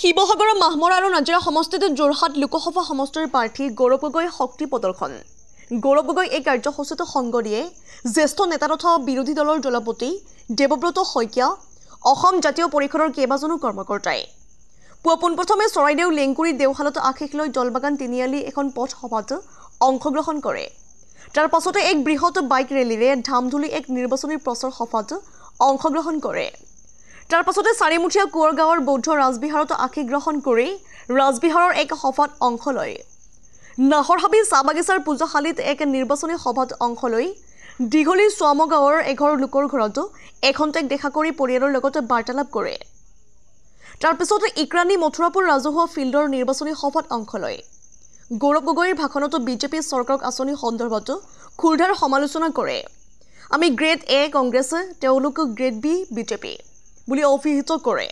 শিৱসাগৰৰ মাহমৰা আৰু নাজিৰা সমষ্টিত যোৰহাট লোকসভা সমষ্টিৰ প্ৰাৰ্থী গৌৰৱ গগৈ শক্তি প্ৰদৰ্শন। গৌৰৱ গগৈ এই কাৰ্যসূচীত সংগ দিয়ে জ্যেষ্ঠ নেতা তথা বিৰোধী দলৰ দলপতি দেৱব্ৰত শইকীয়া, অসম জাতীয় পৰিষদৰ কেইবাজনো কৰ্মকৰ্তাই। পুৱা পোনপ্ৰথমে চৰাইদেউ লেংকুৰি দেওশালত আশীষ লৈ জলবাগান তিনিআলি এখন পথ সভাত অংশগ্ৰহণ কৰে। তাৰ পাছতে এক বৃহৎ বাইক ৰেলীৰে ধামধুলি এক নিৰ্বাচনী প্ৰচাৰ সভাত অংশগ্ৰহণ কৰে। তাৰ পাছতে চাৰিমুঠীয়া কোঁৱৰ গাঁৱৰ বৌদ্ধ ৰাজবিহাৰত আশীষ গ্ৰহণ কৰি ৰাজবিহাৰৰ এক সভাত অংশ লয়। নাহৰহাবি চাহ বাগিচাৰ পূজাশালীত এক নিৰ্বাচনী সভাত অংশ লৈ দীঘলী চোৱাম গাঁৱৰ এঘৰ লোকৰ ঘৰত এখন্তেক দেখা কৰি পৰিয়ালৰ লগত বাৰ্তালাপ কৰে। তাৰ পিছত ইকৰাণী মথুৰাপুৰ ৰাজহুৱা ফিল্ডৰ নিৰ্বাচনী সভাত অংশ লয়। গৌৰৱ গগৈৰ ভাষণত বিজেপি চৰকাৰক আঁচনি সন্দৰ্ভত ক্ষুৰধাৰ সমালোচনা কৰে। আমি গ্ৰেড এ কংগ্ৰেছ, তেওঁলোক গ্ৰেড বি বিজেপি বুলি অভিহিত কৰে।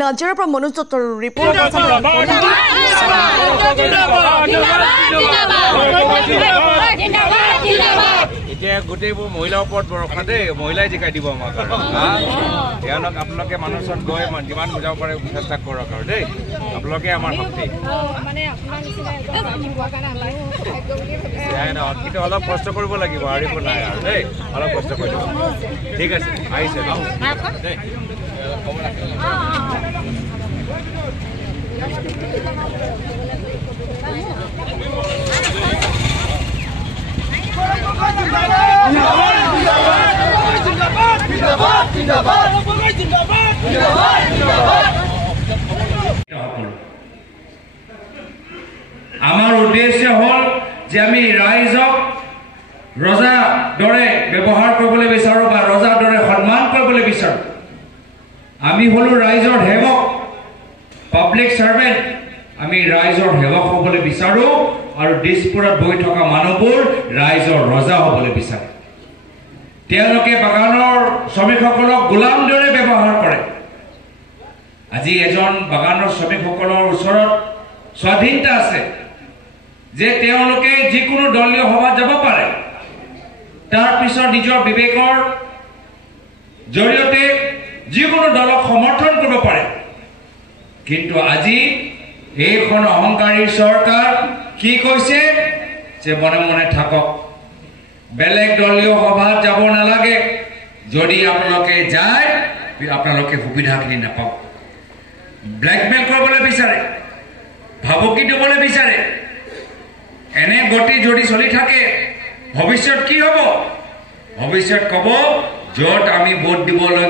নাজিৰাৰ পৰা মনোজ দত্তৰ ৰিপৰ্ট। এতিয়া গোটেইবোৰ মহিলাৰ ওপৰত ভৰসা দেই, মহিলাই জিকাই দিব আমাক। তেওঁলোক আপোনালোকে মানুহৰ ওচৰত গৈ যিমান বুজাব পাৰে চেষ্টা কৰক আৰু দেই, আপোনালোকে আমাৰ শক্তি। কিন্তু অলপ কষ্ট কৰিব লাগিব আৰু একো নাই আৰু দেই, অলপ কষ্ট কৰি দিব। ঠিক আছে, আহিছে দেই। আমাৰ উদ্দেশ্য হ'ল যে আমি ৰাইজক ৰজা দৰে ব্যৱহাৰ কৰিবলৈ বিচাৰোঁ বা ৰজাৰ দৰে সন্মান কৰিবলৈ বিচাৰোঁ। আমি হলো ৰাইজৰ সেৱক, পাব্লিক চাৰ্ভেণ্ট। আমি ৰাইজৰ সেৱক হ'বলৈ বিচাৰোঁ আৰু দিছপুৰত বহি থকা মানুহবোৰ ৰাইজৰ ৰজা হ'বলৈ বিচাৰে। তেওঁলোকে বাগানৰ শ্ৰমিকসকলক গোলাম দৰে ব্যৱহাৰ কৰে। আজি এজন বাগানৰ শ্ৰমিকসকলৰ ওচৰত স্বাধীনতা আছে যে তেওঁলোকে যিকোনো দলীয় সভাত যাব পাৰে, তাৰ পিছত নিজৰ বিবেকৰ জৰিয়তে যিকোনো দলক সমৰ্থন কৰিব পাৰে। কিন্তু আজি এইখন অহংকাৰী চৰকাৰ কি কৈছে যে মনে মনে থাকক, বেলেগ দলীয় সভাত যাব নালাগে, যদি আপোনালোকে যায় আপোনালোকে সুবিধাখিনি নাপাব। ব্লেকমেইল কৰিবলৈ বিচাৰে, ভাবুকি দিবলৈ বিচাৰে। এনে গতি যদি চলি থাকে ভৱিষ্যত কি হ'ব? ভৱিষ্যত ক'ব য'ত আমি ভোট দিবলৈ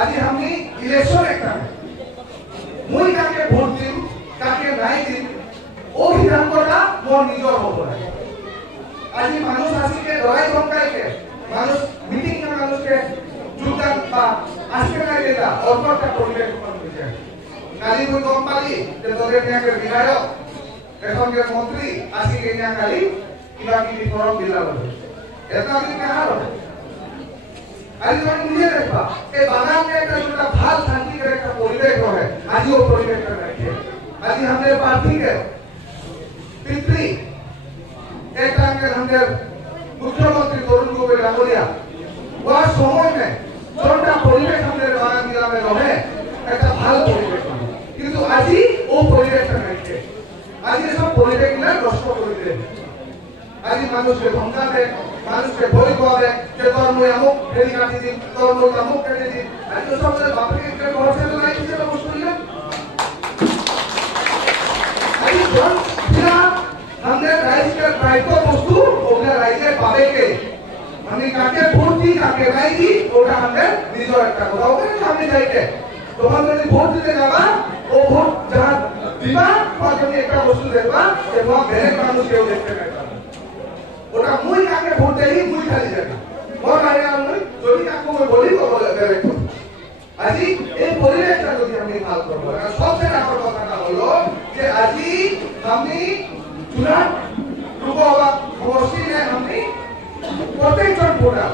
আজি আমি ইলেকশন একটা মই কাকে ভোট দিম কাকে নাই দিম ও সিদ্ধান্তটা মোৰ নিজৰ হ'ব লাগে। আজি মানুষ আসিকে লড়াই ধমকাইকে মানুষ মিটিং না মানুষকে যোগদান বা আসকে নাই দিলা অল্পটা পরিবেশ হয়েছে। কালি মই গম পালি যে তোদের নিয়াকে বিধায়ক এখনকার মন্ত্রী আসিকে নিয়া কালি কিবা কিবি ফরম দিলা বলে এটা আমি কাহার হবে। আজি তুমি নিজে দেখবা এই বাগানে একটা যেটা ভাল শান্তির একটা পরিবেশ হয়, আজিও পরিবেশটা রাখে। আজি আমাদের প্রার্থীকে পিপলি একটা আমাদের মুখ্যমন্ত্রী তরুণ গগৈ ডাঙরিয়া ওয়ার সময় নেই কোনটা পরিবেশ আমাদের বাগান জেলাতে রহে একটা ভাল পরিবেশ হয়, কিন্তু আজি ও পরিবেশটা রাখে। আজি সব পরিবেশগুলো নষ্ট করে দিলে। আজি মানুষকে ধমকাবে, মানুষকে ভয় পাবে যে তোর মই আমুক ফেরি কাটি দিন, তোর মই আমুক কেটে দিন। আজ তো সব বাপকে একটা ঘরছে তো নাই কিছু বস্তু দিলেন। আজি জন ফিরা আমাদের রাইজকে দায়িত্ব বস্তু ওগুলা রাইজে পাবে কে? আমি কাকে ভোট দিই থাকে নাই কি ওটা আমাদের নিজের একটা কথা ওখানে সামনে যাইতে তখন যদি ভোট দিতে যাবা ও ভোট যাহা দিবা বা যদি একটা বস্তু দেখবা এবং বেলেগ মানুষ কেউ দেখতে পাইবা ওটা মুই কাকে ভোট দেই মুই খালি যাবে মোর আগে আমি যদি কাকু মই বলি তো বেলেগ আজি এই পরিবেশটা যদি আমি ভাল করব সবচেয়ে বড় কথাটা হলো যে আজি আমি চুনার রূপবা সমষ্টিতে আমি প্রত্যেকজন ভোটার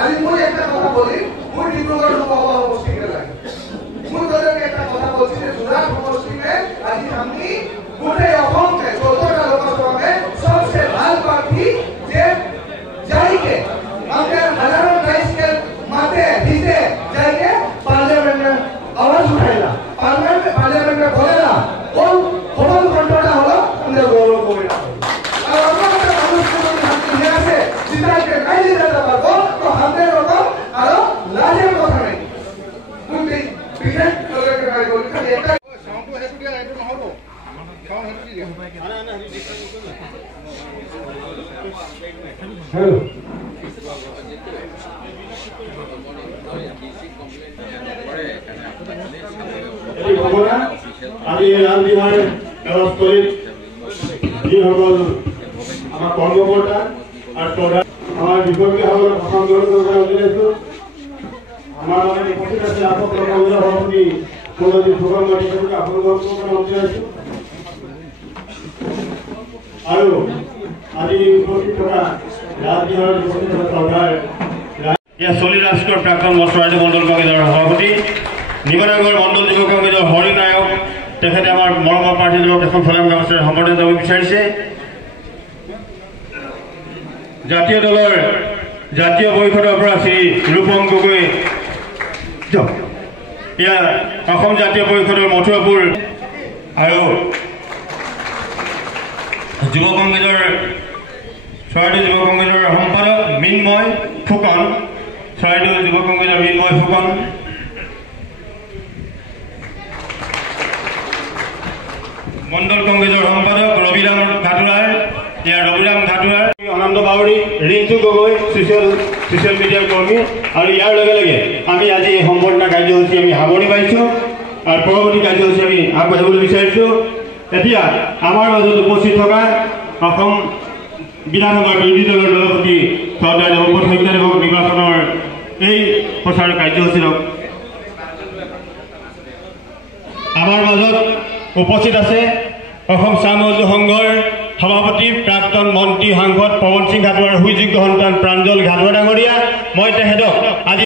আজি মই একটা কথা বলি মই ডিব্ৰুগড় রূপবা সমষ্টিতে লাগে মই তোদেরকে একটা কথা বলছি যে চুনার সমষ্টিতে আজি আমি গোটেই অসমকে 14টা লোকসভাতে সবচেয়ে ভাল প্রার্থী যে যাইকে আমাদের হাজারো রাইজকে মাতে দিতে যাইকে পার্লামেন্টে আওয়াজ উঠাইলা পার্লামেন্টে বলেলা ও সমান কণ্ঠটা হলো আমাদের গৌরব কবিরা আর আমাদের মানুষকে যদি হাতে নিয়ে আসে জিতাইকে নাই জিতাতে পারবো তো হাতের রকম আরো লাজের কথা নেই তুমি বিশেষ তোদেরকে গাড়ি বলি খালি একটা সাউন্ড হেতু দিয়া এটা নহব সাউন্ড হেতু দিয়া হ্যালো আজি ৰাজবিহাৰ ব্যৱস্থিত যিসকল আমাৰ কৰ্মকৰ্তা আৰু প্ৰধান আমাৰ বিভাগীয়সকলক ভাষণ গ্ৰহণ কৰিবলৈ উলিয়াইছোঁ আমাৰ লগত উপস্থিত আছে আপোনালোকৰ মহিলা সভাপতি শ্ৰীমতী সুগন্ধা টিকাৰীক আপোনালোকক উলিয়াইছোঁ আৰু আজি উপস্থিত থকা ৰাজবিহাৰত উপস্থিত থকা চৰকাৰ ইয়াত চলি ৰাষ্ট্ৰৰ প্ৰাক্তন মৎস্য মণ্ডল কমিটিৰ সভাপতি নিমনগৰ মণ্ডল যুৱ কংগ্ৰেছৰ হৰি নায়ক তেখেতে আমাৰ মৰমৰ প্ৰাৰ্থীজনক এখন ফলাম গামোচাৰে সম্বৰ্ধনা যাব বিচাৰিছে জাতীয় দলৰ জাতীয় পৰিষদৰ পৰা শ্ৰী ৰূপম গগৈ ইয়াৰ অসম জাতীয় পৰিষদৰ মথুৰাপুৰ আৰু যুৱ কংগ্ৰেছৰ চৰাইদেউ যুৱ কংগ্ৰেছৰ সম্পাদক মৃন্ময় ফুকন চৰাইদেউ যুৱ কংগ্ৰেছৰ মৃন্ময় ফুকন মণ্ডল কংগ্ৰেছৰ সম্পাদক ৰবিৰাম ঘাটুৱাৰ ইয়াৰ ৰবিৰাম ঘাটুৱাৰ আনন্দ বাউৰী ৰিঞ্চু গগৈ ছ'চিয়েল মিডিয়াৰ কৰ্মী আৰু ইয়াৰ লগে লগে আমি আজি এই সম্বৰ্ধনা কাৰ্যসূচী আমি সামৰণি মাৰিছোঁ আৰু পৰৱৰ্তী কাৰ্যসূচী আমি আগবঢ়াবলৈ বিচাৰিছোঁ এতিয়া আমাৰ মাজত উপস্থিত থকা অসম বিধানসভাৰ বিৰোধী দলৰ সভাপতি চৌধুৰী দেৱব্ৰত সত্যদেৱক নিৰ্বাচনৰ এই প্ৰচাৰ কাৰ্যসূচীত আমাৰ মাজত উপস্থিত আছে অসম চাহ মজদুৰ সংঘৰ সভাপতি প্ৰাক্তন মন্ত্ৰী সাংসদ পৱন সিং ঘাটুৱাৰ সুযোগ্য সন্তান প্ৰাঞ্জল ঘাটুৱা ডাঙৰীয়া মই তেখেতক আজি